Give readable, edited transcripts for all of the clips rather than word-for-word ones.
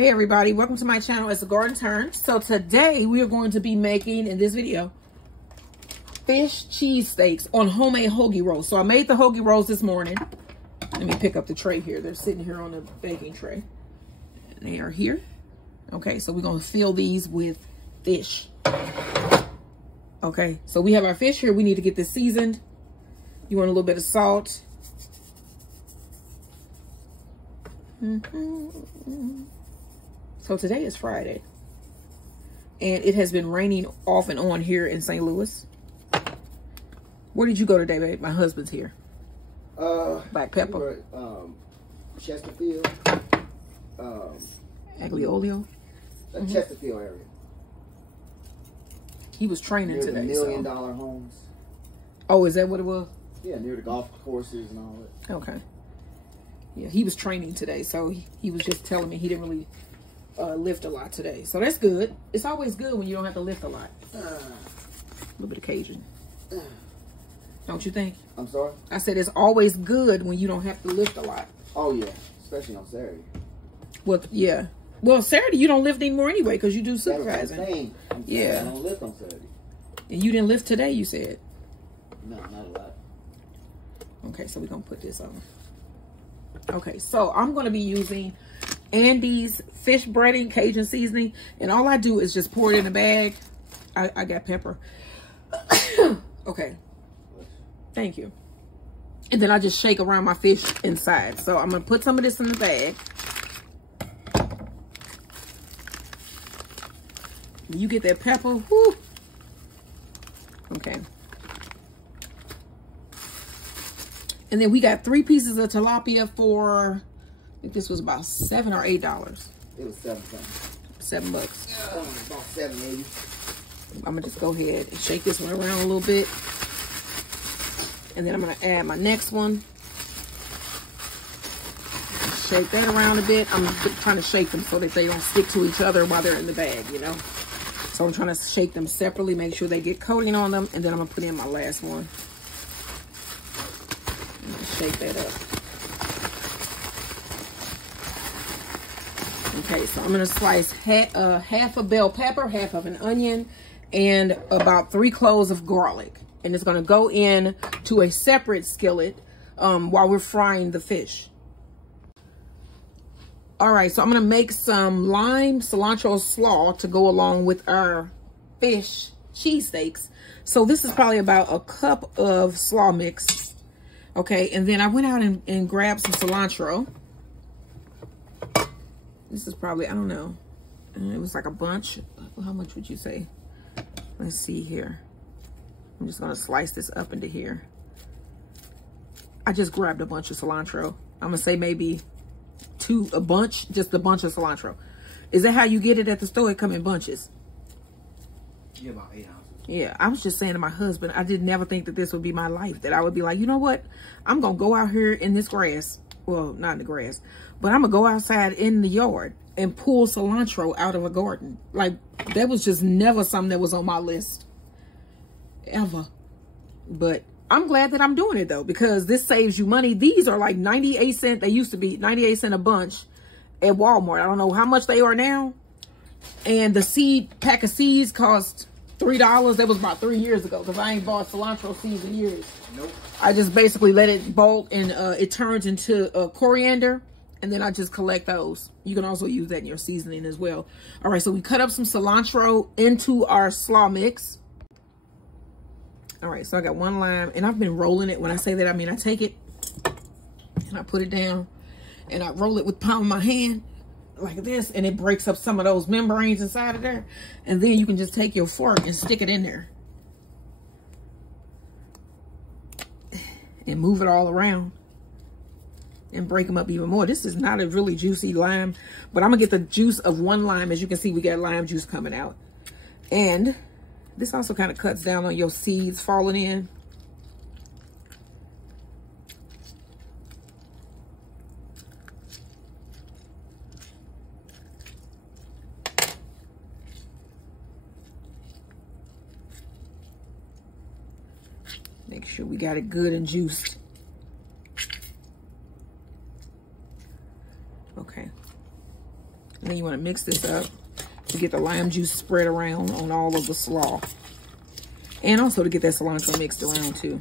Hey everybody, welcome to my channel. It's the Garden Turn. So today we are going to be making, in this video, fish cheesesteaks on homemade hoagie rolls. So I made the hoagie rolls this morning. Let me pick up the tray here. They're sitting here on the baking tray. And they are here. Okay, so we're going to fill these with fish. Okay, so we have our fish here. We need to get this seasoned. You want a little bit of salt. So today is Friday. And it has been raining off and on here in St. Louis. Where did you go today, babe? My husband's here. Black pepper. We were, Chesterfield. Agliolio. Chesterfield area. He was training Near today. The $1 million homes. Oh, is that what it was? Yeah, near the golf courses and all that. Okay. Yeah, he was training today, so he was just telling me he didn't really lift a lot today. So that's good. It's always good when you don't have to lift a lot. A little bit of Cajun. Don't you think? I'm sorry? I said it's always good when you don't have to lift a lot. Oh, yeah. Especially on Saturday. Well, yeah. Well, Saturday you don't lift anymore anyway because you do supervising. That's what I'm saying. Yeah. I don't lift on Saturday. And you didn't lift today, you said? No, not a lot. Okay, so we're going to put this on. Okay, so I'm going to be using Andy's fish breading Cajun seasoning. And all I do is just pour it in a bag. I got pepper. Okay. Thank you. And then I just shake around my fish inside. So I'm going to put some of this in the bag. You get that pepper. Whoo. Okay. And then we got 3 pieces of tilapia for, I think this was about $7 or $8. It was $7 something. $7. About $7.80. I'm gonna just go ahead and shake this one around a little bit. And then I'm gonna add my next one. Shake that around a bit. I'm trying to shake them so that they don't stick to each other while they're in the bag, you know. So I'm trying to shake them separately, make sure they get coating on them, and then I'm gonna put in my last one. Shake that up. Okay, so I'm gonna slice half a bell pepper, half of an onion, and about 3 cloves of garlic. And it's gonna go in to a separate skillet while we're frying the fish. All right, so I'm gonna make some lime cilantro slaw to go along with our fish cheesesteaks. So this is probably about a cup of slaw mix. Okay, and then I went out and grabbed some cilantro. This is probably, I don't know. It was like a bunch. How much would you say? Let's see here. I'm just gonna slice this up into here. I just grabbed a bunch of cilantro. I'm gonna say maybe just a bunch of cilantro. Is that how you get it at the store? It come in bunches. Yeah, about 8 ounces. Yeah, I was just saying to my husband, I did never think that this would be my life. That I would be like, you know what? I'm going to go out here in this grass. Well, not in the grass. But I'm going to go outside in the yard and pull cilantro out of a garden. Like, that was just never something that was on my list. Ever. But I'm glad that I'm doing it, though. Because this saves you money. These are like 98 cents. They used to be 98 cents a bunch at Walmart. I don't know how much they are now. And the pack of seeds cost $3. That was about 3 years ago because I ain't bought cilantro seeds in years. Nope. I just basically let it bolt and it turns into coriander, and then I just collect those. You can also use that in your seasoning as well. All right, so we cut up some cilantro into our slaw mix. All right, so I got 1 lime, and I've been rolling it. When I say that, I mean I take it and I put it down and I roll it with the palm of my hand like this, and it breaks up some of those membranes inside of there. And then you can just take your fork and stick it in there and move it all around and break them up even more. This is not a really juicy lime, but I'm gonna get the juice of 1 lime. As you can see, we got lime juice coming out. And this also kind of cuts down on your seeds falling in. Make sure we got it good and juiced. Okay. And then you want to mix this up to get the lime juice spread around on all of the slaw. And also to get that cilantro mixed around too.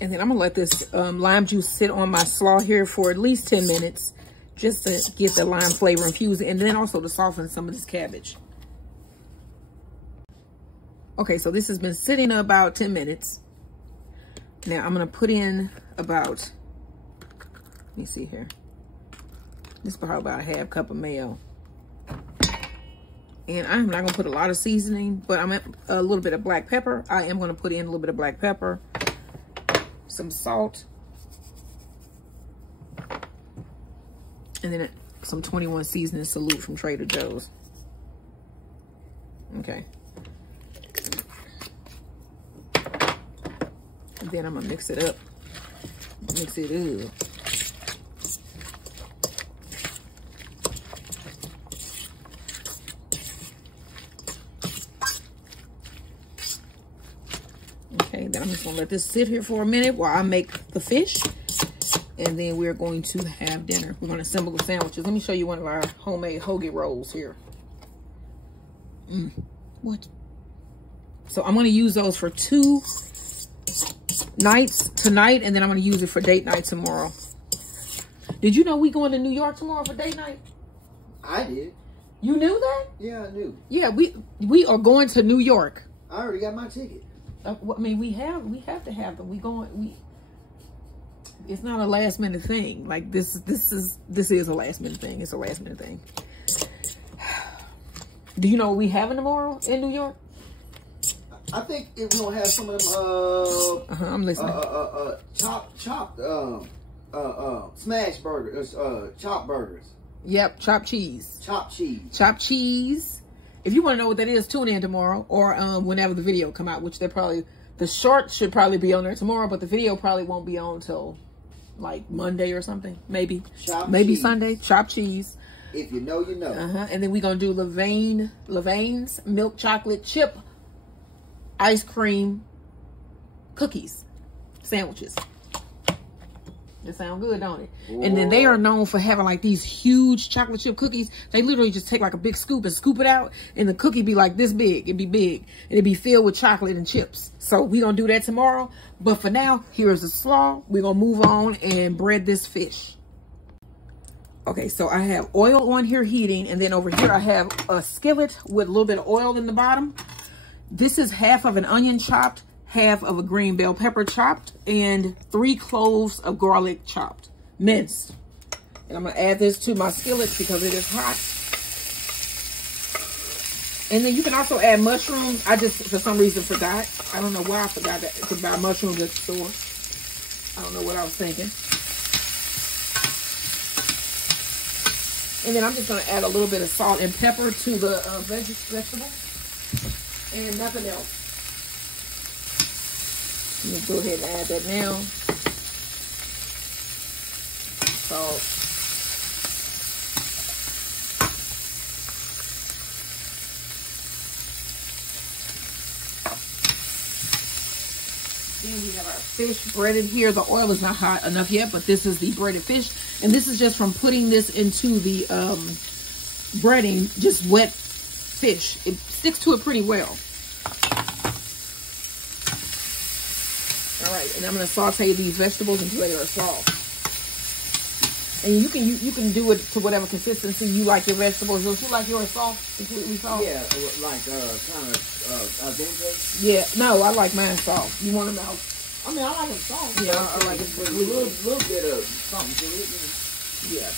And then I'm gonna let this lime juice sit on my slaw here for at least 10 minutes just to get the lime flavor infused, and then also to soften some of this cabbage. Okay, so this has been sitting about 10 minutes. Now I'm gonna put in about, let me see here. This is probably about a half cup of mayo. And I'm not gonna put a lot of seasoning, but I'm at a little bit of black pepper. I am gonna put in a little bit of black pepper, some salt, and then some 21 seasoning salute from Trader Joe's. Okay. And then I'm gonna mix it up. Mix it up. Okay, then I'm just gonna let this sit here for a minute while I make the fish. And then we're going to have dinner. We're gonna assemble the sandwiches. Let me show you one of our homemade hoagie rolls here. What? So I'm gonna use those for 2 nights tonight, and then I'm gonna use it for date night tomorrow. Did you know we going to New York tomorrow for date night? I did. You knew that? Yeah, I knew. Yeah, we are going to New York. I already got my ticket. I mean, we have to have them. It's not a last minute thing. Like this is a last minute thing. It's a last minute thing. Do you know what we having tomorrow in New York? I think if we don't have some of them I'm listening. chopped smash burgers, chopped burgers. Yep, chopped cheese. Chopped cheese. Chopped cheese. If you want to know what that is, tune in tomorrow or whenever the video come out, which the short should probably be on there tomorrow, but the video probably won't be on till like Monday or something. Maybe cheese. Sunday. Chopped cheese. If you know, you know. And then we're going to do Levain's milk chocolate chip ice cream cookies sandwiches. It sound good, don't it? Whoa. And then they are known for having like these huge chocolate chip cookies. They literally just take like a big scoop and scoop it out, and the cookie be like this big. It'd be big, and it'd be filled with chocolate and chips. So we're gonna do that tomorrow. But for now, here's the slaw. We're gonna move on and bread this fish. Okay, so I have oil on here heating, and then over here I have a skillet with a little bit of oil in the bottom. This is half of an onion chopped, half of a green bell pepper chopped, and 3 cloves of garlic chopped, minced. And I'm gonna add this to my skillet because it is hot. And then you can also add mushrooms. I just, for some reason, forgot. I don't know why I forgot to buy mushrooms at the store. I don't know what I was thinking. And then I'm just gonna add a little bit of salt and pepper to the vegetable, and nothing else. Let me go ahead and add that now. Salt. Then we have our fish breaded here. The oil is not hot enough yet, but this is the breaded fish. And this is just from putting this into the breading, just wet fish. It sticks to it pretty well. All right, and I'm gonna saute these vegetables until they are soft. And you can do it to whatever consistency you like your vegetables. Don't you like yours soft, completely soft? Yeah, like kind of al dente. Yeah, no, I like mine soft. You want them out? I mean, I like them soft. Yeah, I like it with a little bit of something to it. Yeah.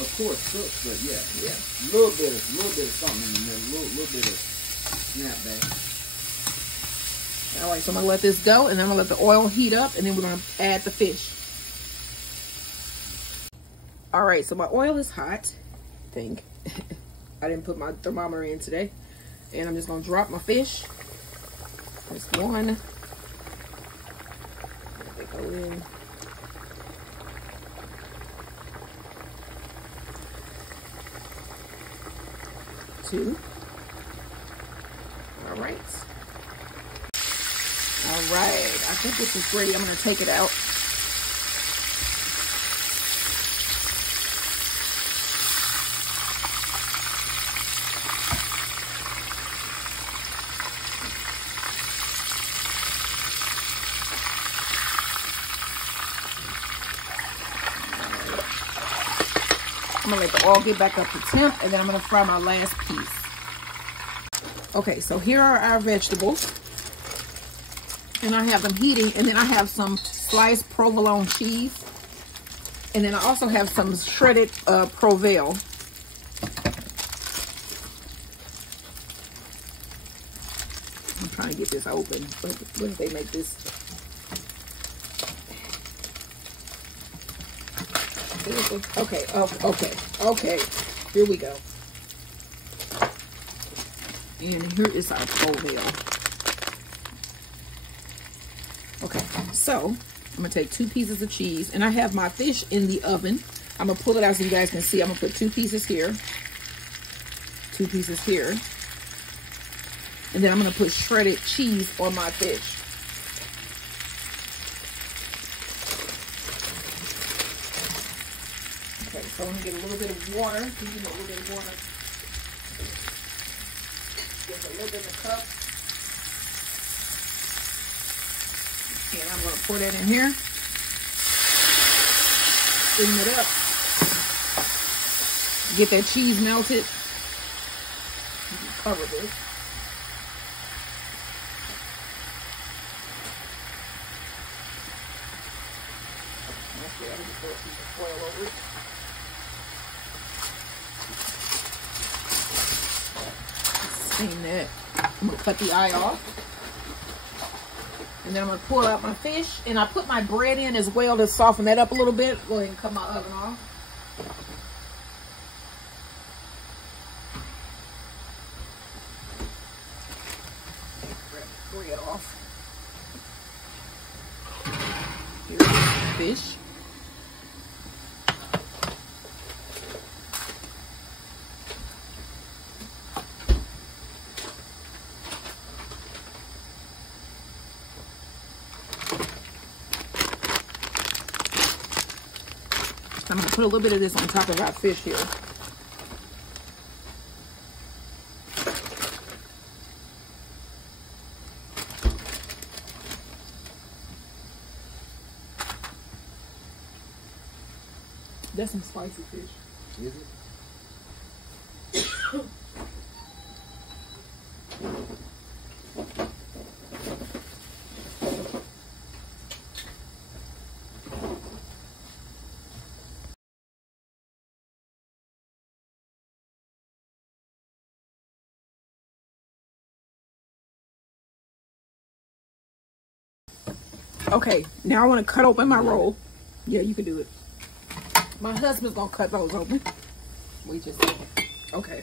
Of course, cooked, but yeah. A little bit of something in the middle, little bit of snapback. All right, so I'm gonna let this go, and then I'm gonna let the oil heat up, and then we're gonna add the fish. All right, so my oil is hot, I think. I didn't put my thermometer in today. And I'm just gonna drop my fish. Just one. They go in. Two. All right. right, I think this is ready. I'm gonna take it out. I'm gonna let the oil get back up to temp, and then I'm gonna fry my last piece. Okay, so here are our vegetables. And I have them heating, and then I have some sliced provolone cheese. And then I also have some shredded Provolone. I'm trying to get this open. When did they make this? Okay, okay. Here we go. And here is our Provolone. Okay, so I'm gonna take 2 pieces of cheese, and I have my fish in the oven. I'm gonna pull it out so you guys can see. I'm gonna put 2 pieces here, 2 pieces here, and then I'm gonna put shredded cheese on my fish. Okay, so I'm gonna get a little bit of water. Give me a little bit of water. Just a little bit of cup. And I'm going to pour that in here. Steam it up. Get that cheese melted. You can cover this. Okay, I'm going to throw a piece of foil over it. Steam that. I'm going to cut the eye off. And then I'm going to pull out my fish. And I put my bread in as well to soften that up a little bit. Go ahead and cut my oven off. Grab the bread off. Here's the fish. I'm going to put a little bit of this on top of our fish here. That's some spicy fish. Is it? Okay, now I want to cut open my roll. Yeah, you can do it. My husband's going to cut those open. We just, okay.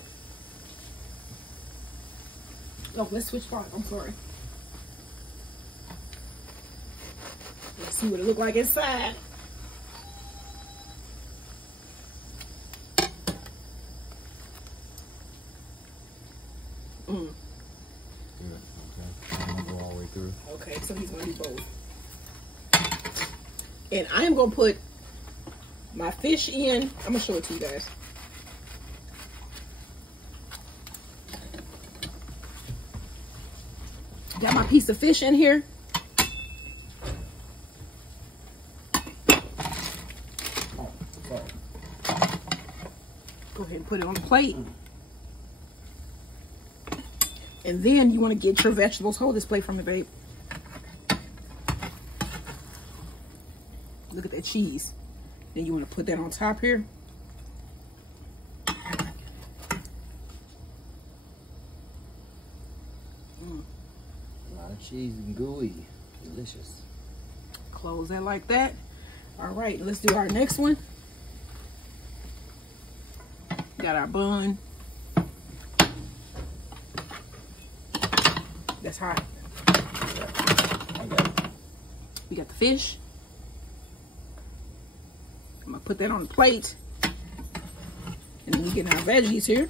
Oh, let's switch parts. I'm sorry. Let's see what it look like inside. Good. Okay. I'm gonna go all the way through. Okay, so he's gonna do both. And I am gonna put my fish in. I'm gonna show it to you guys. Got my piece of fish in here. Oh, sorry. Go ahead and put it on the plate. And then you want to get your vegetables. Hold this plate from me, babe. Look at that cheese. Then you want to put that on top here. A lot of cheese and gooey. Delicious. Close that like that. All right, let's do our next one. Got our bun. That's hot. We got the fish. I'm gonna put that on the plate. And then we get our veggies here.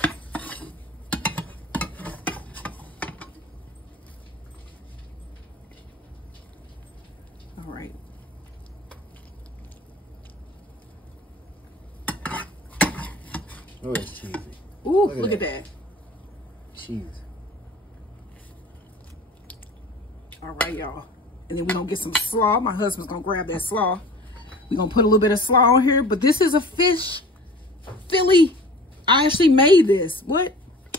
cheesy. Ooh, look at that. Cheese. All right, y'all. And then we're going to get some slaw. My husband's going to grab that slaw. We're going to put a little bit of slaw on here. But this is a fish Philly. I actually made this. What?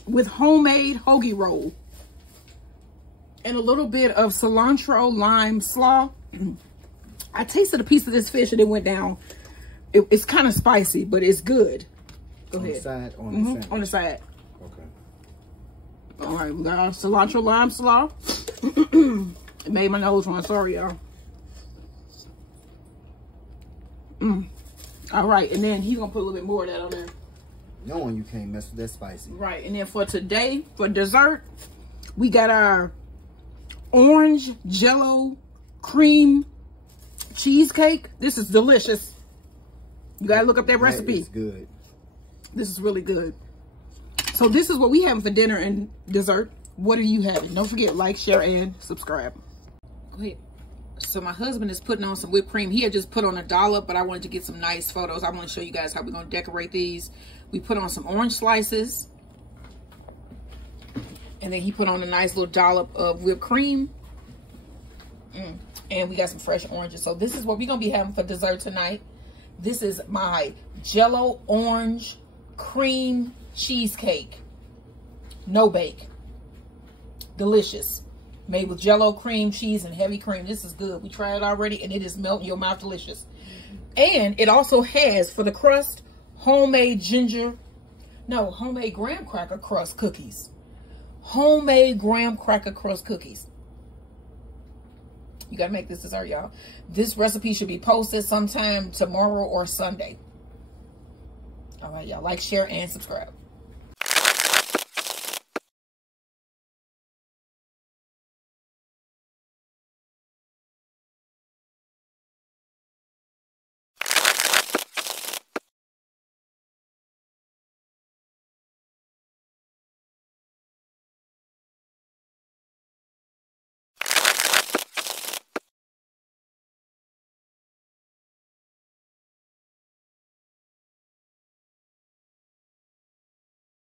With homemade hoagie roll. And a little bit of cilantro lime slaw. I tasted a piece of this fish and it went down. It's kind of spicy, but it's good. Go ahead. On the side? On the side. On the side. Okay. All right, we got our cilantro lime slaw. It made my nose run. Sorry, y'all. All right, and then he's gonna put a little bit more of that on there. Knowing you can't mess with that spicy. Right, and then for today, for dessert, we got our orange jello cream cheesecake. This is delicious. You gotta look up that recipe. It's good. This is really good. So this is what we having for dinner and dessert. What are you having? Don't forget, like, share, and subscribe. Go ahead. So my husband is putting on some whipped cream. He had just put on a dollop, but I wanted to get some nice photos. I want to show you guys how we're going to decorate these. We put on some orange slices. And then he put on a nice little dollop of whipped cream. And we got some fresh oranges. So this is what we're going to be having for dessert tonight. This is my Jello orange cream cheesecake. No bake. Delicious. Made with Jello cream, cheese, and heavy cream. This is good. We tried it already, and it is melt in your mouth delicious. And it also has, for the crust, homemade graham cracker crust cookies. Homemade graham cracker crust cookies. You got to make this dessert, y'all. This recipe should be posted sometime tomorrow or Sunday. All right, y'all. Like, share, and subscribe.